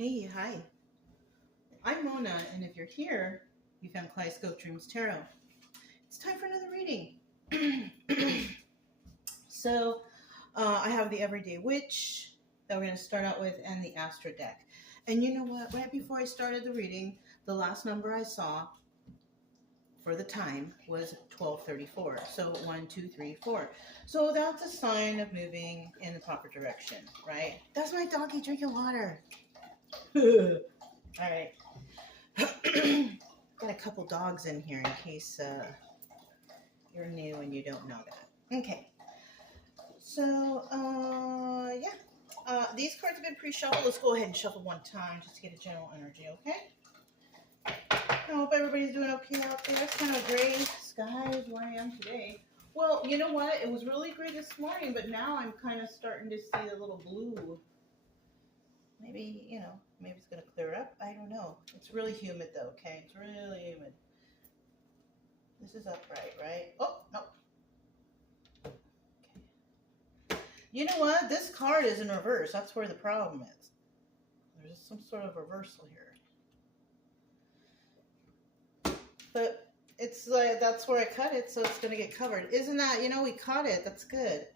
Hey, hi. I'm Mona, and if you're here, you found Kaleidoscope Dreams Tarot. It's time for another reading. so, I have the Everyday Witch that we're going to start out with and the Astro deck. And you know what? Right before I started the reading, the last number I saw for the time was 12:34. So 1, 2, 3, 4. So that's a sign of moving in the proper direction, right? That's my doggy drinking water. All right. Got a couple dogs in here in case you're new and you don't know that. Okay. So, yeah. These cards have been pre-shuffled. Let's go ahead and shuffle one time just to get a general energy, okay? I hope everybody's doing okay out there. It's kind of gray skies where I am today. Well, you know what? It was really gray this morning, but now I'm kind of starting to see a little blue. Maybe, maybe it's going to clear up. I don't know. It's really humid, though, okay? It's really humid. This is upright, right? Oh, no. Okay. You know what? This card is in reverse. That's where the problem is. There's some sort of reversal here. But it's like, that's where I cut it, so it's going to get covered. Isn't that, we caught it. That's good.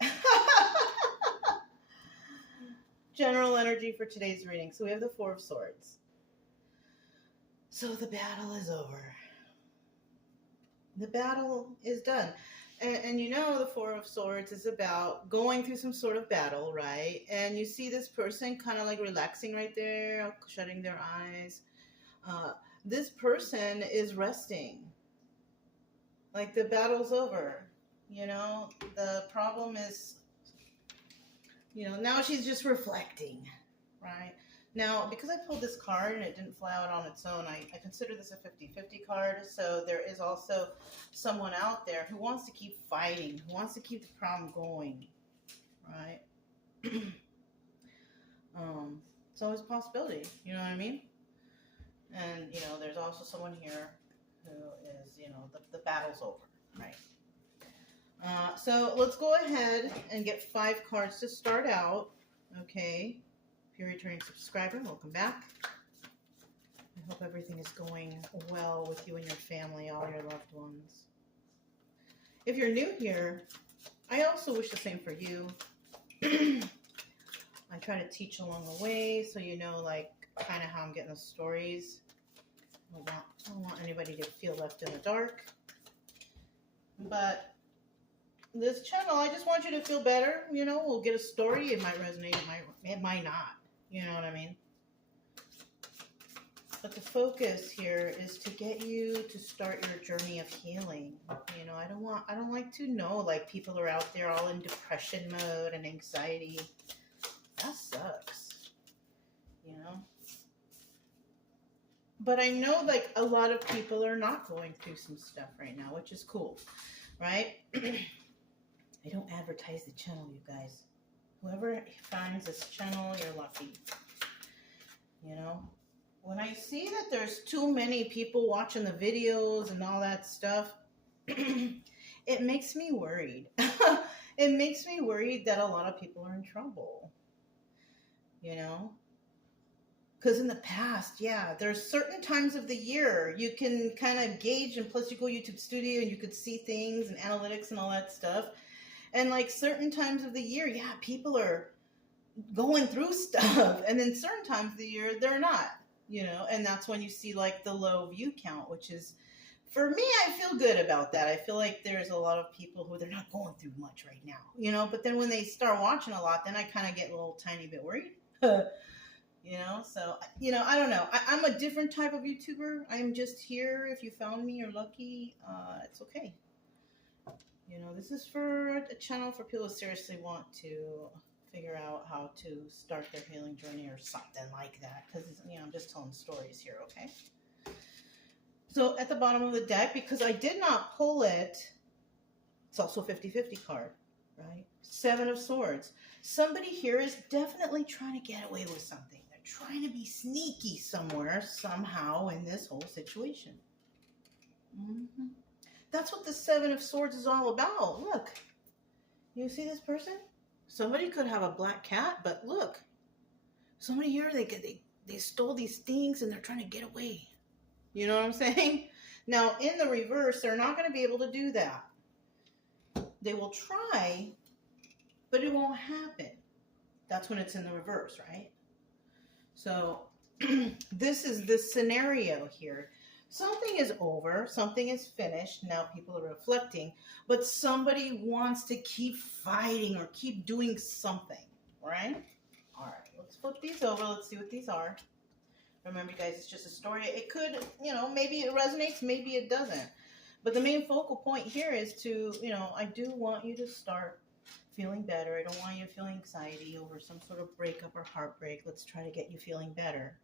General energy for today's reading. So we have the Four of Swords. So the battle is over. The battle is done. And the Four of Swords is about going through some sort of battle, right? And you see this person kind of like relaxing right there, shutting their eyes. This person is resting. Like the battle's over. The problem is, now she's just reflecting, right? Now, because I pulled this card and it didn't fly out on its own, I consider this a 50-50 card. So there is also someone out there who wants to keep fighting, who wants to keep the problem going, right? It's always a possibility, you know what I mean? And, there's also someone here who is, the battle's over, right? So let's go ahead and get 5 cards to start out, okay? If you're a returning subscriber, welcome back. I hope everything is going well with you and your family, all your loved ones. If you're new here, I also wish the same for you. I try to teach along the way, so kind of how I'm getting the stories. I don't want anybody to feel left in the dark. But this channel, I just want you to feel better. We'll get a story. It might resonate. It might not. You know what I mean? But the focus here is to get you to start your journey of healing. I don't like to know like people are out there all in depression mode and anxiety. That sucks. But I know like a lot of people are not going through some stuff right now, which is cool, right? I don't advertise the channel, you guys. Whoever finds this channel, you're lucky. When I see that there's too many people watching the videos and all that stuff, it makes me worried. It makes me worried that a lot of people are in trouble. Because in the past, yeah, there's certain times of the year you can kind of gauge, and plus you go YouTube Studio and you could see things and analytics and all that stuff. And like certain times of the year, yeah, people are going through stuff. And then certain times of the year, they're not, and that's when you see like the low view count, which is, for me, I feel good about that. I feel like there's a lot of people who they're not going through much right now, but then when they start watching a lot, then I kind of get a little tiny bit worried. So, I don't know. I'm a different type of YouTuber. I'm just here. If you found me, you're lucky. It's okay. This is for a channel for people who seriously want to figure out how to start their healing journey or something like that. Because, I'm just telling stories here, okay? So at the bottom of the deck, because I did not pull it, it's also a 50-50 card, right? 7 of Swords. Somebody here is definitely trying to get away with something. They're trying to be sneaky somewhere, somehow, in this whole situation. That's what the 7 of Swords is all about. Look. You see this person? Somebody could have a black cat, but look. Somebody here, they they stole these things and they're trying to get away. You know what I'm saying? Now, in the reverse, they're not going to be able to do that. They will try, but it won't happen. That's when it's in the reverse, right? So this is the scenario here. Something is over, something is finished, now people are reflecting, but somebody wants to keep fighting or keep doing something, right? All right, let's flip these over. Let's see what these are. Remember, you guys, it's just a story. It could, maybe it resonates, maybe it doesn't. But the main focal point here is to, I do want you to start feeling better. I don't want you to feel anxiety over some sort of breakup or heartbreak. Let's try to get you feeling better.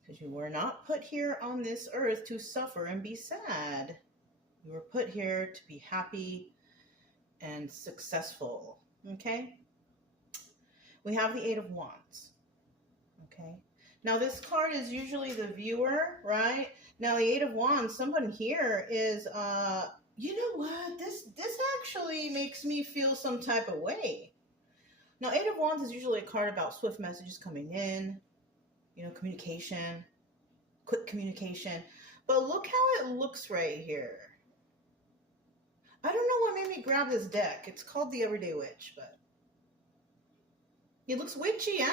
Because you were not put here on this earth to suffer and be sad. You were put here to be happy and successful. Okay? We have the Eight of Wands. Okay? Now, this card is usually the viewer, right? Now, the Eight of Wands, someone here is, you know what? This actually makes me feel some type of way. Now, Eight of Wands is usually a card about swift messages coming in, communication, quick communication. But look how it looks right here. I don't know what made me grab this deck. It's called the Everyday Witch, but it looks witchy, yeah?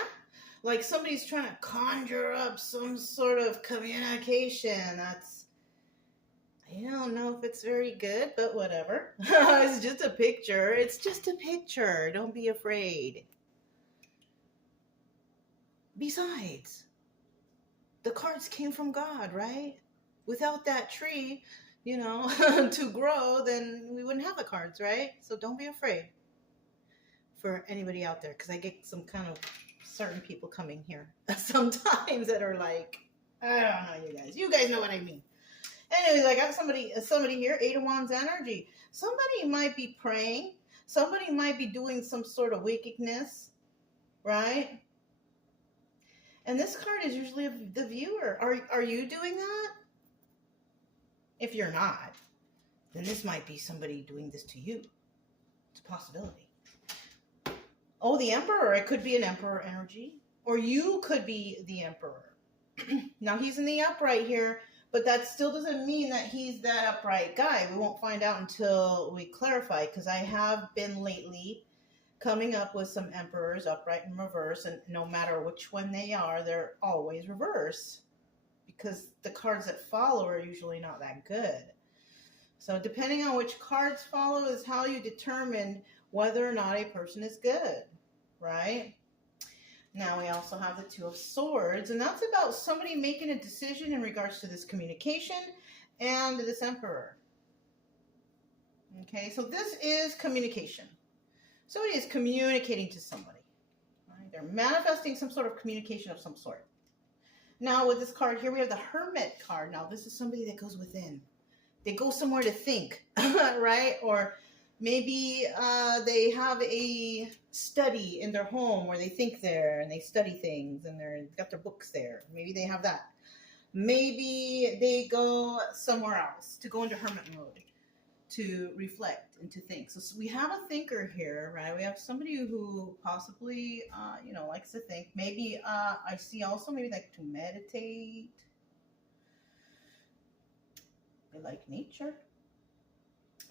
Like somebody's trying to conjure up some sort of communication. I don't know if it's very good, but whatever. It's just a picture. It's just a picture. Don't be afraid. Besides, the cards came from God, right? Without that tree, to grow, then we wouldn't have the cards, right? So don't be afraid for anybody out there, because I get some kind of certain people coming here sometimes that are like, I don't know, you guys. You guys know what I mean. Anyways, I got somebody here, Eight of Wands energy. Somebody might be praying. Somebody might be doing some sort of wickedness, right? And this card is usually the viewer. Are you doing that? If you're not, then this might be somebody doing this to you. It's a possibility. Oh, the Emperor. It could be an Emperor energy. Or you could be the Emperor. Now, he's in the upright here, but that still doesn't mean that he's that upright guy. We won't find out until we clarify, because I have been lately coming up with some Emperors, upright and reverse, and no matter which one they are, they're always reverse, because the cards that follow are usually not that good. So depending on which cards follow is how you determine whether or not a person is good, right? Now we also have the Two of Swords, and that's about somebody making a decision in regards to this communication and this Emperor. Okay, so this is communication. Somebody is communicating to somebody. Right? They're manifesting some sort of communication of some sort. Now with this card here, we have the Hermit card. Now this is somebody that goes within. They go somewhere to think, right? Or maybe they have a study in their home where they think there and they study things and they've got their books there. Maybe they have that. Maybe they go somewhere else to go into hermit mode, to reflect and to think. So we have a thinker here, right? We have somebody who possibly, likes to think. Maybe I see also maybe like to meditate. They like nature.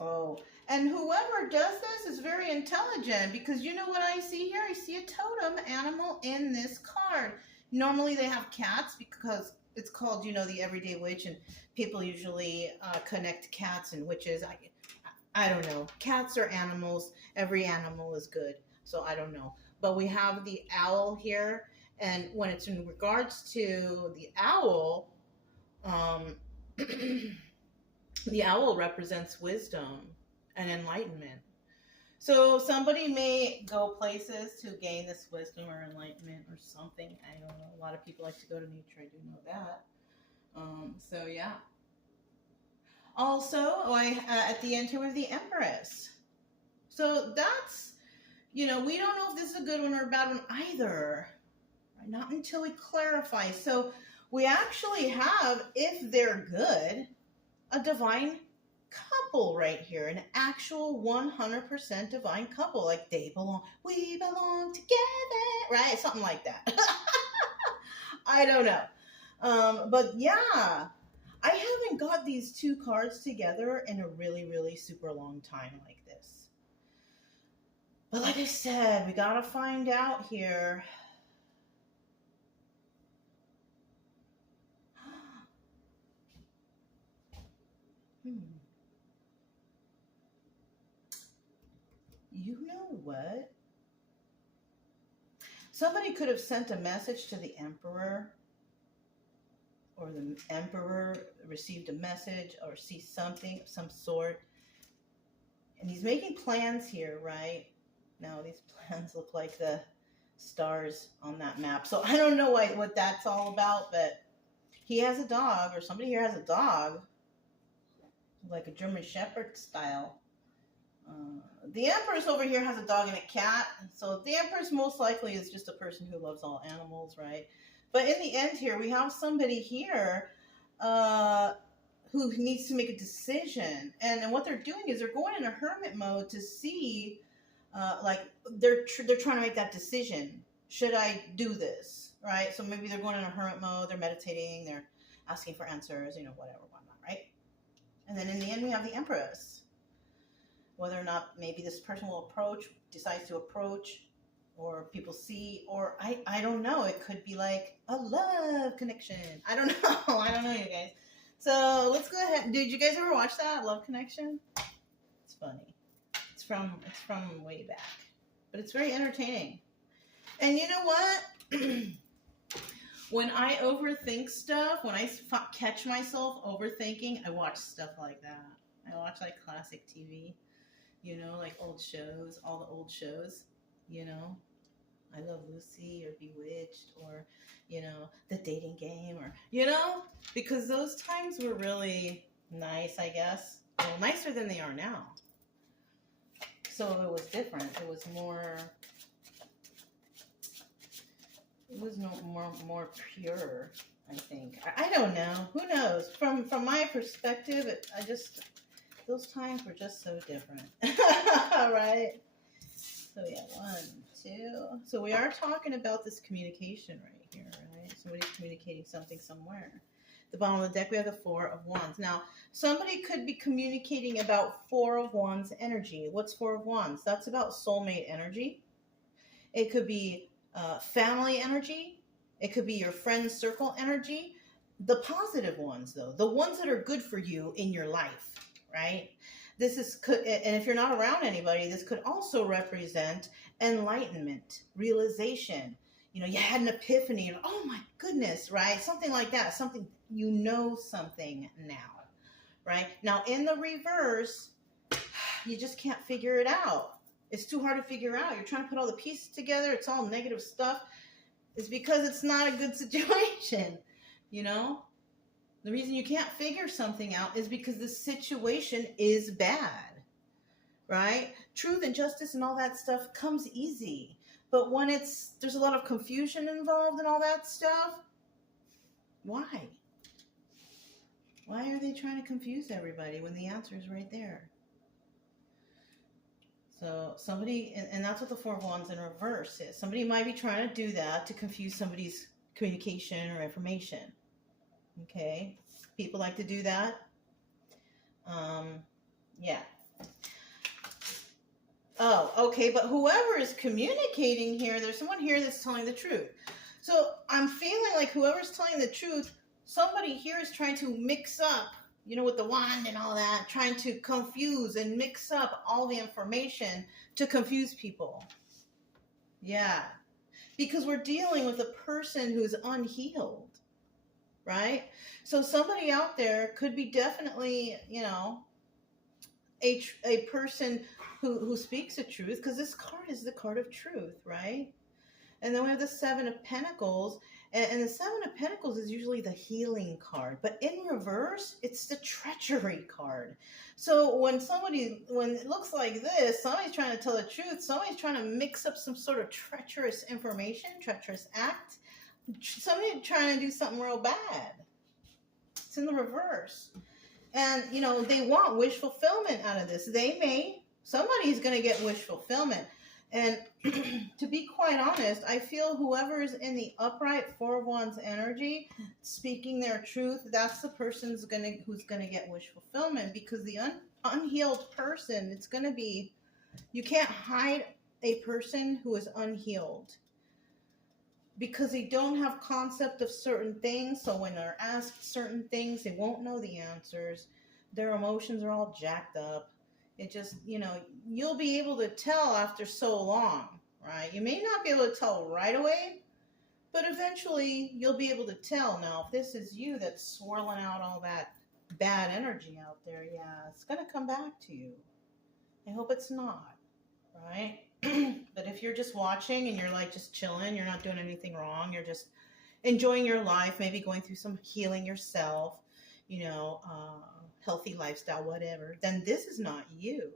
Oh, and whoever does this is very intelligent, because you know what I see here? I see a totem animal in this card. Normally they have cats because it's called, the Everyday Witch, and people usually connect cats and witches. I don't know. Cats are animals. Every animal is good. So I don't know. But we have the owl here, and when it's in regards to the owl, the owl represents wisdom and enlightenment. So somebody may go places to gain this wisdom or enlightenment or something. I don't know. A lot of people like to go to nature. I do know that. So yeah. Also, at the end here we have the Empress. So that's, we don't know if this is a good one or a bad one either. Right? Not until we clarify. So we actually have, if they're good, a divine couple right here, an actual 100% divine couple, like we belong together, right? Something like that. I don't know. But yeah, I haven't got these two cards together in a really, really super long time like this. But like I said, we gotta find out here. Hmm. You know what? Somebody could have sent a message to the emperor, or the emperor received a message or sees something of some sort. And he's making plans here, right? Now these plans look like the stars on that map. So I don't know what that's all about, but he has a dog, or somebody here has a dog, like a German Shepherd style. The Empress over here has a dog and a cat. So the Empress most likely is just a person who loves all animals, right? But in the end here, we have somebody here who needs to make a decision. And what they're doing is they're going in a hermit mode to see, like, they're trying to make that decision. Should I do this, right? So maybe they're going in a hermit mode, they're meditating, they're asking for answers, whatever, whatnot, right? And then in the end, we have the Empress. Whether or not maybe this person will decides to approach, or people see, or I don't know. It could be like a love connection. I don't know. I don't know, you guys. So let's go ahead. Did you guys ever watch that, Love Connection? It's funny. It's from way back, but it's very entertaining. And you know what? When I overthink stuff, when I catch myself overthinking, I watch stuff like that. I watch like classic TV, like old shows, all the old shows, I Love Lucy or Bewitched or, The Dating Game or, because those times were really nice, I guess. Well, nicer than they are now. So it was different. It was more more pure, I think. I don't know. Who knows? From my perspective, those times were just so different. Right? So yeah, 1, 2. So we are talking about this communication right here, right? Somebody's communicating something somewhere. At the bottom of the deck, we have the 4 of Wands. Now, somebody could be communicating about 4 of Wands energy. What's 4 of Wands? That's about soulmate energy. It could be family energy. It could be your friend circle energy. The positive ones, though, the ones that are good for you in your life, right? And if you're not around anybody, this could also represent enlightenment, realization. You had an epiphany, and oh my goodness, right? Something like that. Something, something now, right? Now, in the reverse, you just can't figure it out. It's too hard to figure out. You're trying to put all the pieces together. It's all negative stuff. It's because it's not a good situation, The reason you can't figure something out is because the situation is bad, right? Truth and justice and all that stuff comes easy. But when there's a lot of confusion involved and all that stuff, why? Why are they trying to confuse everybody when the answer is right there? So somebody, and that's what the 4 of Wands in reverse is. Somebody might be trying to do that to confuse somebody's communication or information. Okay? People like to do that. Yeah. Oh, okay, but whoever is communicating here, there's someone here that's telling the truth. So I'm feeling like whoever's telling the truth, somebody here is trying to mix up, with the wand and all that, trying to confuse and mix up all the information to confuse people. Yeah. Because we're dealing with a person who's unhealed, right? So somebody out there could be definitely, a person who speaks the truth, because this card is the card of truth, right? And then we have the 7 of Pentacles, and the 7 of Pentacles is usually the healing card, but in reverse, it's the treachery card. So when it looks like this, somebody's trying to tell the truth, somebody's trying to mix up some sort of treacherous information, treacherous act, somebody's trying to do something real bad. It's in the reverse. And, they want wish fulfillment out of this. Somebody's going to get wish fulfillment. And to be quite quite honest, I feel whoever is in the upright Four of Wands energy, speaking their truth, that's the person's who's gonna get wish fulfillment, because the unhealed person, it's gonna be, you can't hide a person who is unhealed, because they don't have concept of certain things. So when they're asked certain things, they won't know the answers. Their emotions are all jacked up. It just, you'll be able to tell after so long, right? You may not be able to tell right away, but eventually you'll be able to tell. Now, if this is you that's swirling out all that bad energy out there, yeah, it's going to come back to you. I hope it's not, right? But if you're just watching and you're like just chilling, you're not doing anything wrong, you're just enjoying your life, maybe going through some healing yourself, healthy lifestyle, whatever, then this is not you.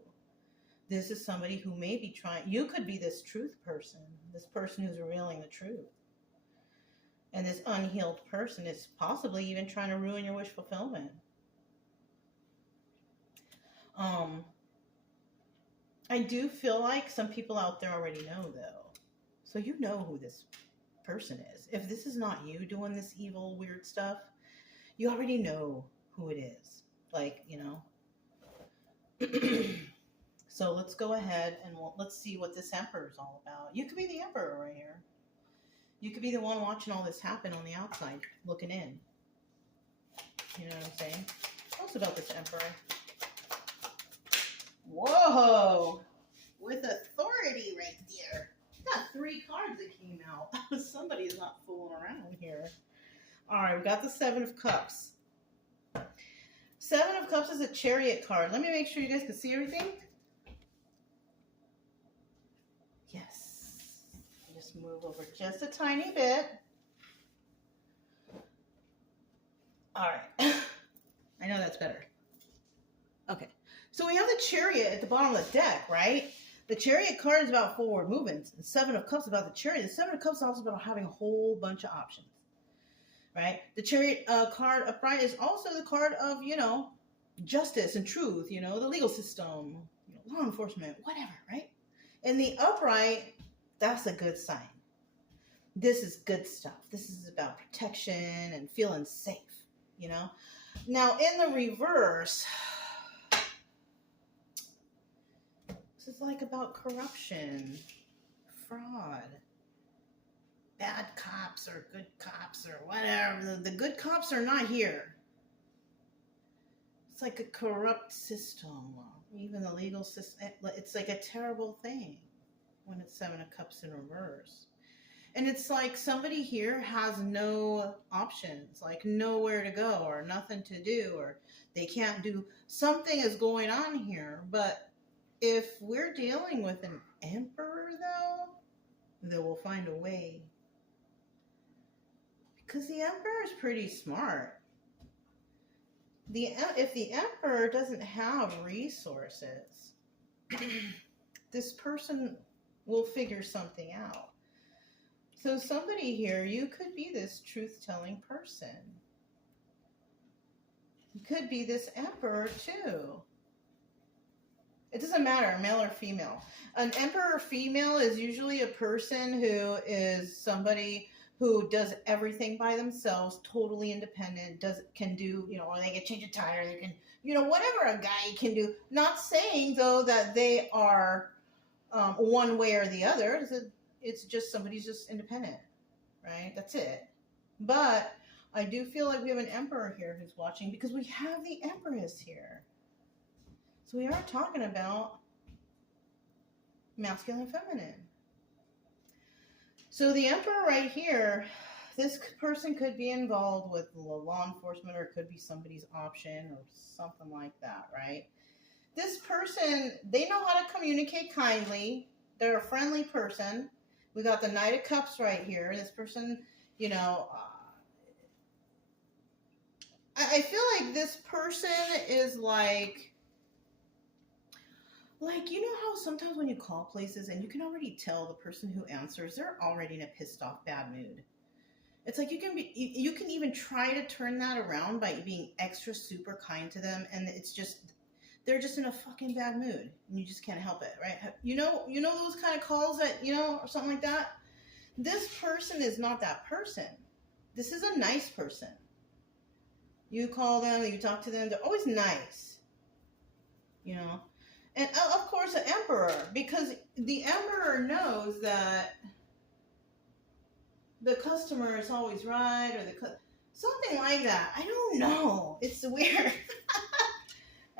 This is somebody who may be trying, you could be this truth person, this person who's revealing the truth. And this unhealed person is possibly even trying to ruin your wish fulfillment. I do feel like some people out there already know, though. So you know who this person is. If this is not you doing this evil, weird stuff, you already know who it is. Like, So let's go ahead and let's see what this Emperor is all about. You could be the Emperor right here. You could be the one watching all this happen on the outside, looking in. You know what I'm saying? Tell us about this Emperor. Whoa! With authority right there. Got 3 cards that came out. Somebody is not fooling around here. All right, we got the 7 of Cups. 7 of Cups is a Chariot card. Let me make sure you guys can see everything. Yes. Just move over just a tiny bit. All right. I know that's better. Okay. So we have the Chariot at the bottom of the deck, right? The Chariot card is about forward movements. The 7 of Cups is about the Chariot. The 7 of Cups is also about having a whole bunch of options, right? The Chariot card upright is also the card of, justice and truth, the legal system, law enforcement, whatever, right? And the upright, that's a good sign. This is good stuff. This is about protection and feeling safe, Now, in the reverse, this is like about corruption, fraud, bad cops or good cops or whatever. The good cops are not here. It's like a corrupt system. Even the legal system, it's like a terrible thing when it's 7 of Cups in reverse. And it's like somebody here has no options, like nowhere to go or nothing to do, or they can't do, something is going on here. But if we're dealing with an Emperor, though, they will find a way. Because the Emperor is pretty smart. If the Emperor doesn't have resources, this person will figure something out. So somebody here, you could be this truth-telling person. You could be this Emperor too. It doesn't matter, male or female. An Emperor female is usually a person who is somebody who does everything by themselves, totally independent, can do, or they can change a tire, they can, whatever a guy can do. Not saying, though, that they are one way or the other. It's just somebody's just independent, right? That's it. But I do feel like we have an Emperor here who's watching, because we have the Empress here. So we are talking about masculine and feminine. So the Emperor right here, this person could be involved with law enforcement, or it could be somebody's option or something like that, right? This person, they know how to communicate kindly. They're a friendly person. We got the Knight of Cups right here. This person, I feel like this person is like, how sometimes when you call places and you can already tell the person who answers, they're already in a pissed off bad mood. It's like you can even try to turn that around by being extra super kind to them, and it's just, they're just in a fucking bad mood, and you just can't help it, right? You know those kind of calls that, or something like that? This person is not that person. This is a nice person. You call them, you talk to them, they're always nice. And of course, an emperor, because the emperor knows that the customer is always right, or something like that. I don't know. It's weird.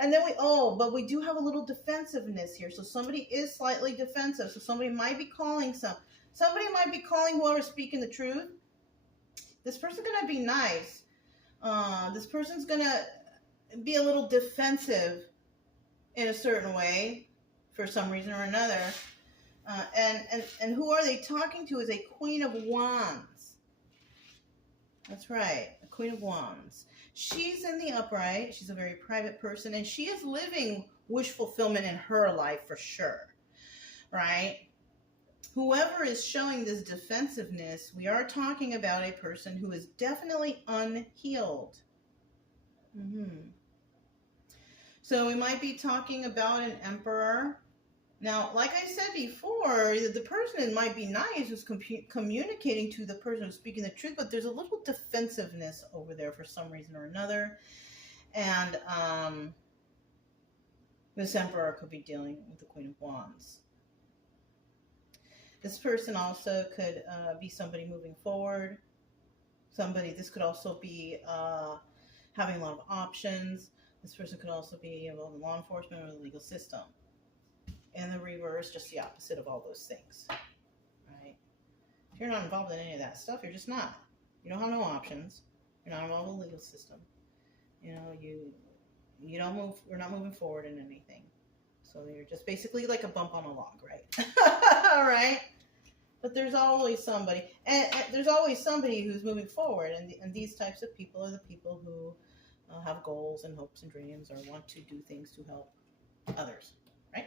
And then but we do have a little defensiveness here. So somebody is slightly defensive. So somebody might be calling somebody might be calling whoever's speaking the truth. This person's going to be nice. This person's going to be a little defensive in a certain way for some reason or another. And who are they talking to is a Queen of Wands. That's right, a Queen of Wands. She's in the upright. She's a very private person, and she is living wish fulfillment in her life for sure, right? Whoever is showing this defensiveness, we are talking about a person who is definitely unhealed. So we might be talking about an emperor. Now, like I said before, the person might be nice, who's communicating to the person who's speaking the truth, but there's a little defensiveness over there for some reason or another. And this emperor could be dealing with the Queen of Wands. This person also could be somebody moving forward. This could also be having a lot of options. This person could also be involved in law enforcement or the legal system. And the reverse, just the opposite of all those things, right? If you're not involved in any of that stuff, you're just not. You don't have no options. You're not involved in the legal system. You don't move. You're not moving forward in anything. So you're just basically like a bump on a log, right? All right. But there's always somebody, and there's always somebody who's moving forward. And these types of people are the people who have goals and hopes and dreams, or want to do things to help others. Okay.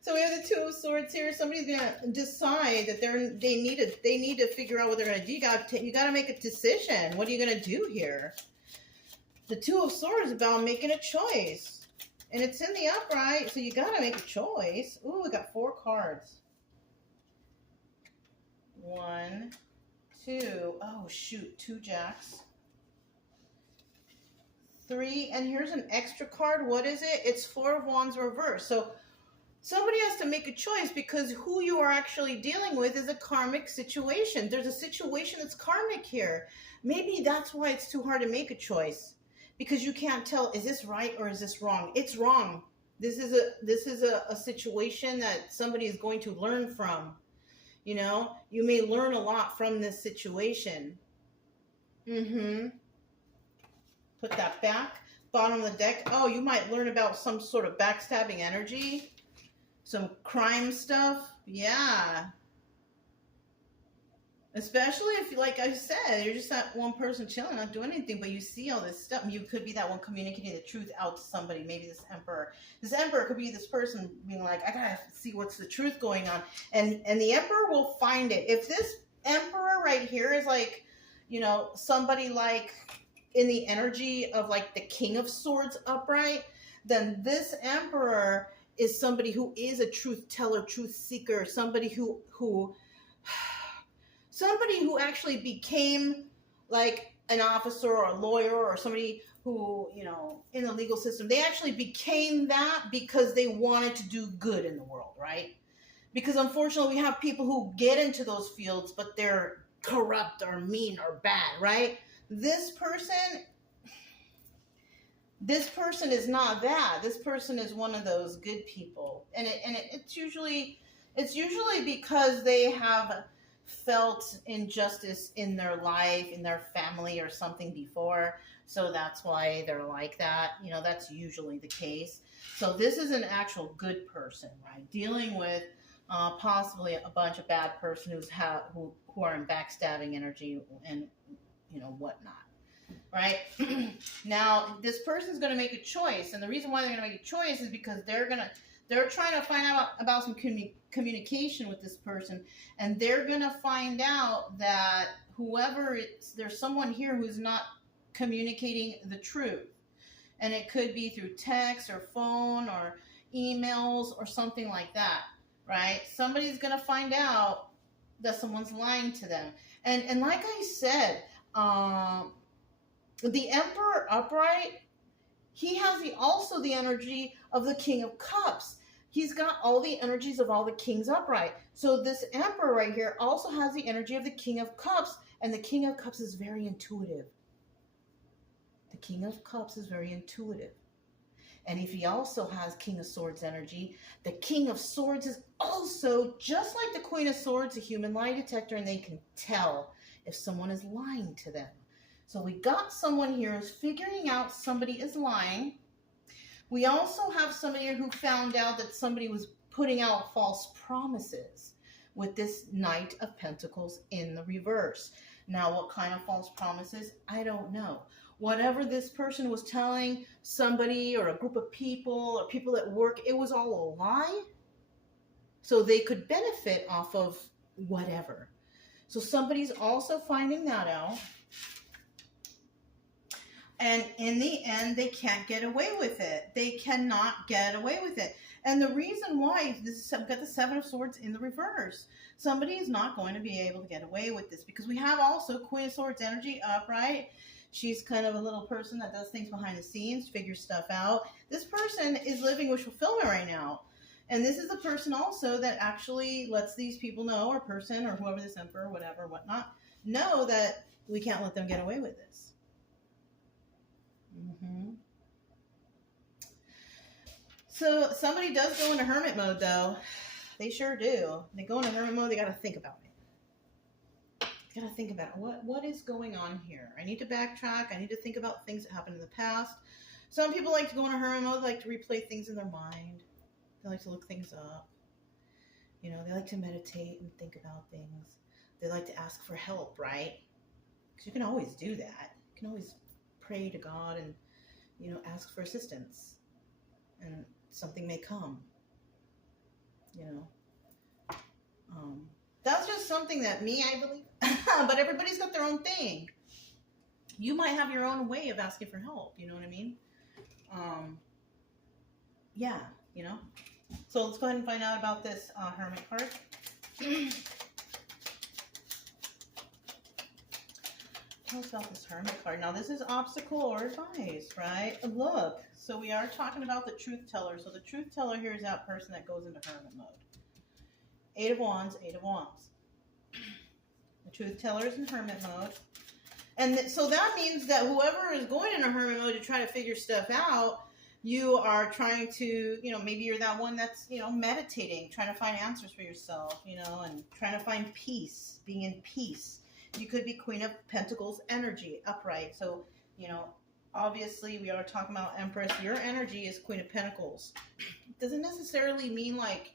So we have the Two of Swords here. Somebody's gonna decide that they need to figure out what they're gonna do. You gotta make a decision. What are you gonna do here? The Two of Swords is about making a choice, and it's in the upright, so you gotta make a choice. Ooh, we got 4 cards. 1, 2. Oh shoot, 2 jacks. 3, and here's an extra card. What is it? It's 4 of Wands reversed. So somebody has to make a choice, because who you are actually dealing with is a karmic situation. There's a situation that's karmic here. Maybe that's why it's too hard to make a choice, because you can't tell, is this right or is this wrong? It's wrong. This is a situation that somebody is going to learn from. You may learn a lot from this situation. Put that back. Bottom of the deck. Oh, you might learn about some sort of backstabbing energy. Some crime stuff. Yeah. Especially if, like I said, you're just that one person chilling, not doing anything, but you see all this stuff. You could be that one communicating the truth out to somebody. Maybe this emperor. This emperor could be this person being like, I gotta see what's the truth going on. And the emperor will find it. If this emperor right here is like, somebody like in the energy of like the King of Swords upright, then this emperor is somebody who is a truth teller, truth seeker, somebody who actually became like an officer or a lawyer, or somebody who, in the legal system, they actually became that because they wanted to do good in the world, right? Because unfortunately we have people who get into those fields, but they're corrupt or mean or bad, right? This person is not that. This person is one of those good people, and it's usually because they have felt injustice in their life, in their family, or something before. So that's why they're like that. That's usually the case. So this is an actual good person, right? Dealing with possibly a bunch of bad person who are in backstabbing energy and whatnot, right? Now this person's going to make a choice, and the reason why they're going to make a choice is because they're trying to find out about some communication with this person, and they're going to find out that there's someone here who's not communicating the truth. And it could be through text or phone or emails or something like that, right? Somebody's going to find out that someone's lying to them. And like I said, the Emperor upright, he has also the energy of the King of Cups. He's got all the energies of all the kings upright. So this Emperor right here also has the energy of the King of Cups, and the King of Cups is very intuitive. The King of Cups is very intuitive. And if he also has King of Swords energy, the King of Swords is also, just like the Queen of Swords, a human lie detector, and they can tell if someone is lying to them. So we got someone here who's figuring out somebody is lying. We also have somebody here who found out that somebody was putting out false promises with this Knight of Pentacles in the reverse. Now, what kind of false promises? I don't know. Whatever this person was telling somebody or a group of people or people at work, it was all a lie. So they could benefit off of whatever. So somebody's also finding that out. And in the end, they can't get away with it. They cannot get away with it. And the reason why, I've got the Seven of Swords in the reverse. Somebody is not going to be able to get away with this because we have also Queen of Swords energy upright. She's kind of a little person that does things behind the scenes, figures stuff out. This person is living wish fulfillment right now. And this is the person also that actually lets these people know, or person, or whoever this emperor, whatever, whatnot, know that we can't let them get away with this. So somebody does go into hermit mode, though. They sure do. They go into hermit mode. They got to think about it. They got to think about it. What is going on here? I need to backtrack. I need to think about things that happened in the past. Some people like to go into hermit mode. They like to replay things in their mind. They like to look things up. You know, they like to meditate and think about things. They like to ask for help, right? Because you can always do that. You can always pray to God and, you know, ask for assistance. And something may come, you know. That's just something that I believe. But everybody's got their own thing. You might have your own way of asking for help, you know what I mean? Yeah, you know. So let's go ahead and find out about this Hermit card. Tell us about this Hermit card. Now, this is obstacle or advice, right? Look, so we are talking about the truth teller. So the truth teller here is that person that goes into hermit mode. Eight of Wands, Eight of Wands. The truth teller is in hermit mode. And so that means that whoever is going into hermit mode to try to figure stuff out, you are trying to, you know, maybe you're that one that's, you know, meditating, trying to find answers for yourself, you know, and trying to find peace, being in peace. You could be Queen of Pentacles energy, upright. So, you know, obviously we are talking about Empress. Your energy is Queen of Pentacles. It doesn't necessarily mean like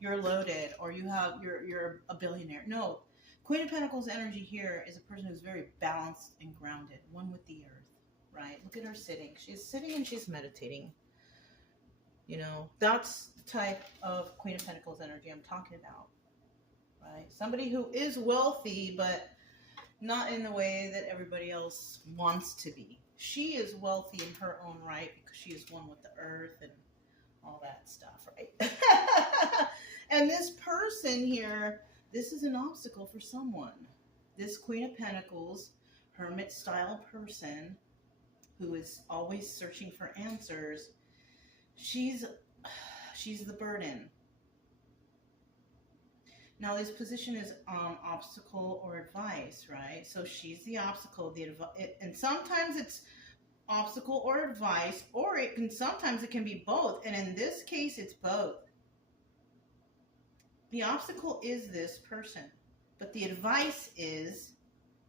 you're loaded or you're a billionaire. No. Queen of Pentacles energy here is a person who's very balanced and grounded, one with the earth, right? Look at her sitting. She's sitting and she's meditating. You know, that's the type of Queen of Pentacles energy I'm talking about, right? Somebody who is wealthy, but not in the way that everybody else wants to be. She is wealthy in her own right because she is one with the earth and all that stuff, right? And this person here, this is an obstacle for someone. This Queen of Pentacles, hermit-style person who is always searching for answers, she's the burden. Now, this position is obstacle or advice, right? So she's the obstacle, and sometimes it's obstacle or advice, or sometimes it can be both. And in this case, it's both. The obstacle is this person, but the advice is,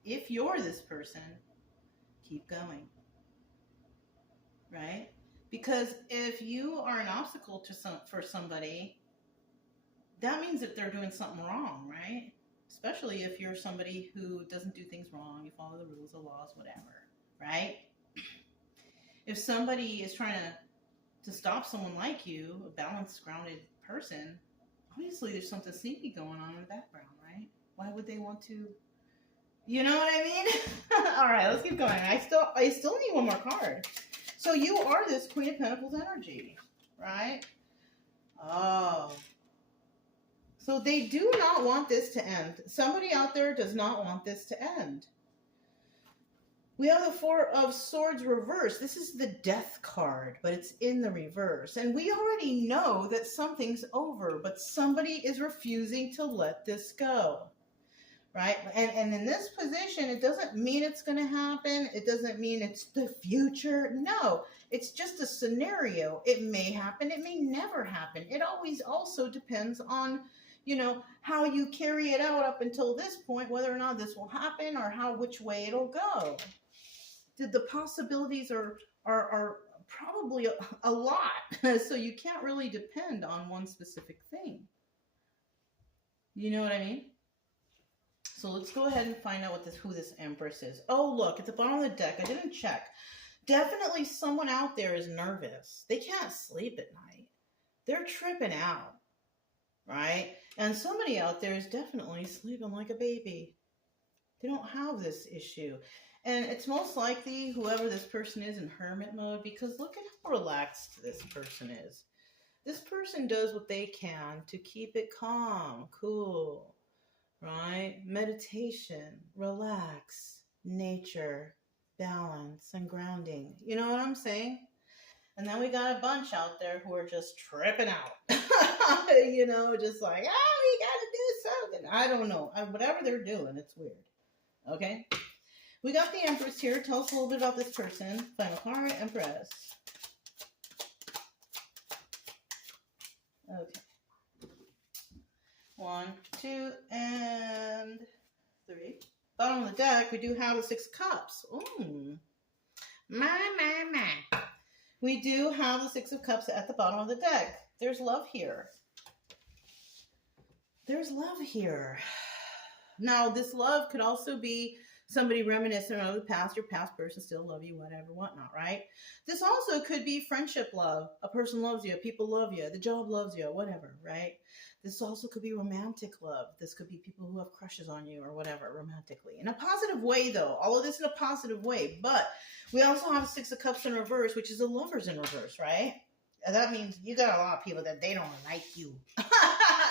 if you're this person, keep going, right? Because if you are an obstacle for somebody, that means that they're doing something wrong, right? Especially if you're somebody who doesn't do things wrong, you follow the rules, the laws, whatever, right? If somebody is trying to stop someone like you, a balanced, grounded person, obviously there's something sneaky going on in the background, right? Why would they want to You know what I mean? All right, let's keep going. I still need one more card. So you are this Queen of Pentacles energy, right? Oh. So they do not want this to end. Somebody out there does not want this to end. We have the Four of Swords reversed. This is the Death card, but it's in the reverse. And we already know that something's over, but somebody is refusing to let this go. Right? And in this position, it doesn't mean it's going to happen. It doesn't mean it's the future. No, it's just a scenario. It may happen. It may never happen. It always also depends on, how you carry it out up until this point, whether or not this will happen or which way it'll go. The possibilities are probably a lot. So you can't really depend on one specific thing. You know what I mean? So let's go ahead and find out who this Empress is. Oh, look, at the bottom of the deck, I didn't check. Definitely someone out there is nervous. They can't sleep at night. They're tripping out, right? And somebody out there is definitely sleeping like a baby. They don't have this issue. And it's most likely whoever this person is in hermit mode, because look at how relaxed this person is. This person does what they can to keep it calm, cool, right? Meditation, relax, nature, balance, and grounding. You know what I'm saying? And then we got a bunch out there who are just tripping out. Just like, we got to do something. I don't know. Whatever they're doing, it's weird. Okay? We got the Empress here. Tell us a little bit about this person. Final card, Empress. Okay. 1, 2, and 3. Bottom of the deck, we do have the 6 of Cups. Ooh. My. We do have the 6 of Cups at the bottom of the deck. There's love here. There's love here. Now, this love could also be somebody reminiscent of the past. Your past person still love you, whatever, whatnot, right? This also could be friendship love. A person loves you. People love you. The job loves you, whatever, right? This also could be romantic love. This could be people who have crushes on you or whatever, romantically. In a positive way, though. All of this in a positive way. But we also have 6 of Cups in reverse, which is the Lovers in reverse, right? And that means you got a lot of people that they don't like you.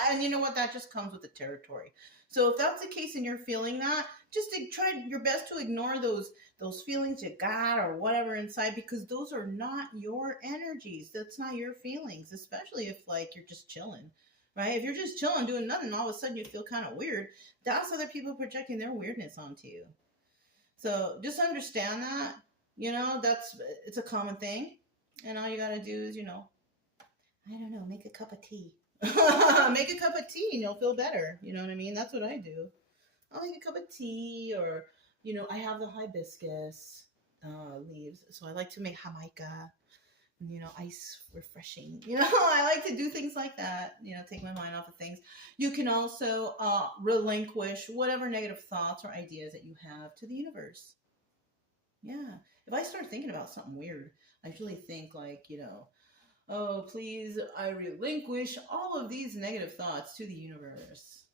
And you know what? That just comes with the territory. So if that's the case and you're feeling that, just try your best to ignore those feelings you got or whatever inside, because those are not your energies. That's not your feelings, especially if you're just chilling. Right? If you're just chilling, doing nothing, all of a sudden you feel kind of weird. That's other people projecting their weirdness onto you. So just understand that, it's a common thing. And all you got to do is, I don't know, make a cup of tea. Make a cup of tea and you'll feel better. You know what I mean? That's what I do. I'll make a cup of tea, or, I have the hibiscus leaves. So I like to make Jamaica. Ice refreshing. I like to do things like that, take my mind off of things. You can also relinquish whatever negative thoughts or ideas that you have to the universe. Yeah. If I start thinking about something weird, I usually think oh, please, I relinquish all of these negative thoughts to the universe.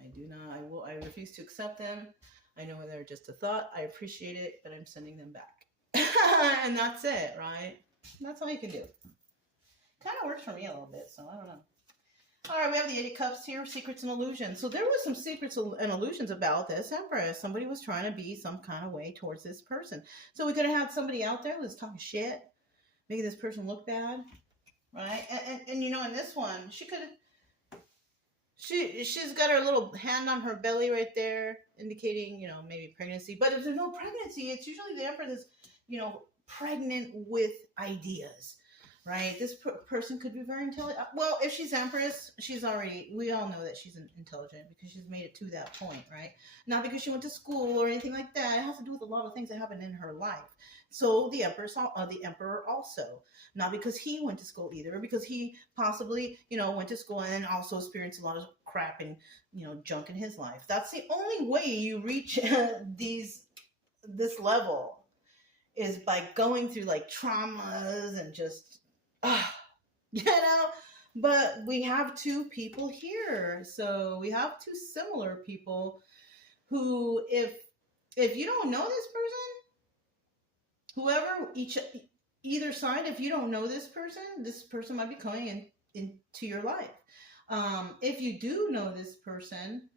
I do not. I refuse to accept them. I know they're just a thought. I appreciate it, but I'm sending them back. And that's it, right? That's all you can do. Kind of works for me a little bit, so I don't know. All right, we have the 8 of Cups here, secrets and illusions. So there was some secrets and illusions about this Empress. Somebody was trying to be some kind of way towards this person. So we could have had somebody out there that's talking shit, making this person look bad, right? And in this one, she's got her little hand on her belly right there, indicating, maybe pregnancy. But if there's no pregnancy, it's usually the Empress is, pregnant with ideas, right? This person could be very intelligent. Well, if she's Empress, we all know that she's intelligent because she's made it to that point, right? Not because she went to school or anything like that. It has to do with a lot of things that happened in her life. So the Emperor also. Not because he went to school either, because he possibly, went to school and also experienced a lot of crap and, junk in his life. That's the only way you reach this level, is by going through traumas and just, but we have 2 people here. So we have 2 similar people who, if If you don't know this person, whoever, either side, if you don't know this person might be coming into your life. If you do know this person,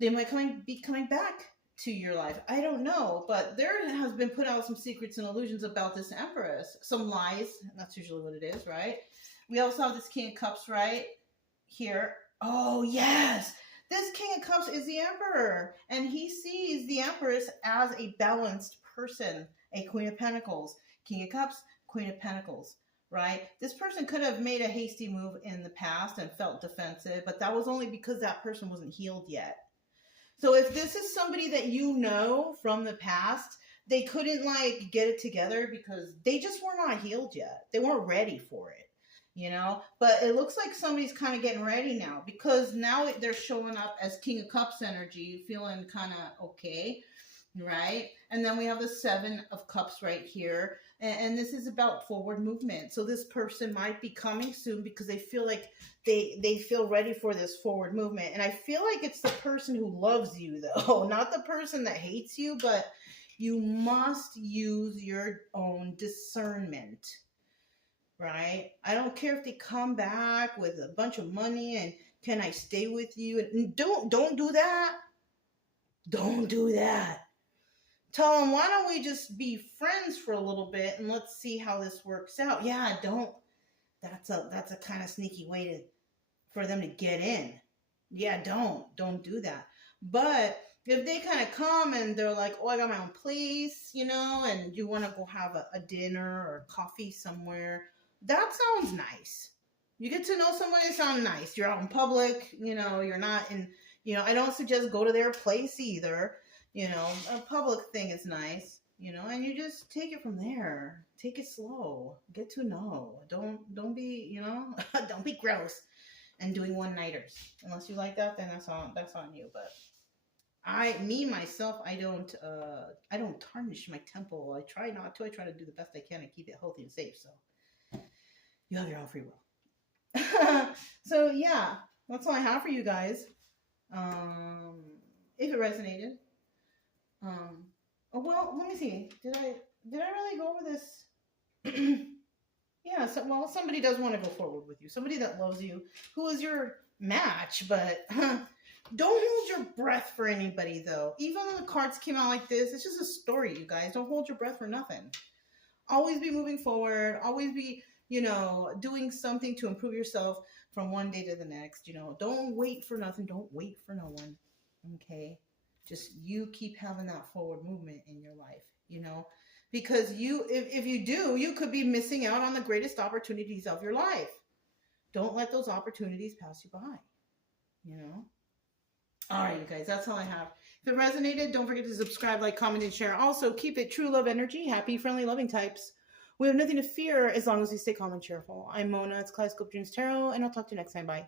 they might be coming back to your life. I don't know, but there has been put out some secrets and illusions about this Empress. Some lies. That's usually what it is, right? We also have this King of Cups right here. Oh, yes. This King of Cups is the Emperor, and he sees the Empress as a balanced person, a Queen of Pentacles. King of Cups, Queen of Pentacles, right? This person could have made a hasty move in the past and felt defensive, but that was only because that person wasn't healed yet. So if this is somebody that you know from the past, they couldn't like get it together because they just were not healed yet. They weren't ready for it, you know? But it looks like somebody's kind of getting ready now, because now they're showing up as King of Cups energy, feeling kind of okay, right? And then we have the Seven of Cups right here. And this is about forward movement. So this person might be coming soon because they feel like they feel ready for this forward movement. And I feel like it's the person who loves you, though, not the person that hates you, but you must use your own discernment, right? I don't care if they come back with a bunch of money and can I stay with you? And don't do that. Don't do that. Tell them, why don't we just be friends for a little bit and let's see how this works out. Yeah, don't. That's a kind of sneaky way for them to get in. Yeah, don't do that. But if they kind of come and they're like, oh, I got my own place, you know, and you want to go have a dinner or coffee somewhere, that sounds nice. You get to know somebody that sounds nice. You're out in public, you know, you're not in, you know, I don't suggest go to their place either. You know, a public thing is nice, you know, and you just take it from there. Take it slow. Get to know. Don't be, you know, don't be gross and doing one-nighters. Unless you like that, then that's on you. But myself, I don't tarnish my temple. I try not to. I try to do the best I can and keep it healthy and safe. So you have your own free will. So yeah, that's all I have for you guys. If it resonated. Well, let me see. Did I really go over this? Yeah, well, somebody does want to go forward with you. Somebody that loves you, who is your match, but don't hold your breath for anybody, though. Even though the cards came out like this, it's just a story, you guys. Don't hold your breath for nothing. Always be moving forward. Always be, you know, doing something to improve yourself from one day to the next. You know, don't wait for nothing. Don't wait for no one. Okay? Just you keep having that forward movement in your life, you know, because if you do, you could be missing out on the greatest opportunities of your life. Don't let those opportunities pass you by, you know. All right, you guys, that's all I have. If it resonated, don't forget to subscribe, like, comment, and share. Also, keep it true love energy, happy, friendly, loving types. We have nothing to fear as long as we stay calm and cheerful. I'm Mona. It's Kaleidoscope Dreams Tarot, and I'll talk to you next time. Bye.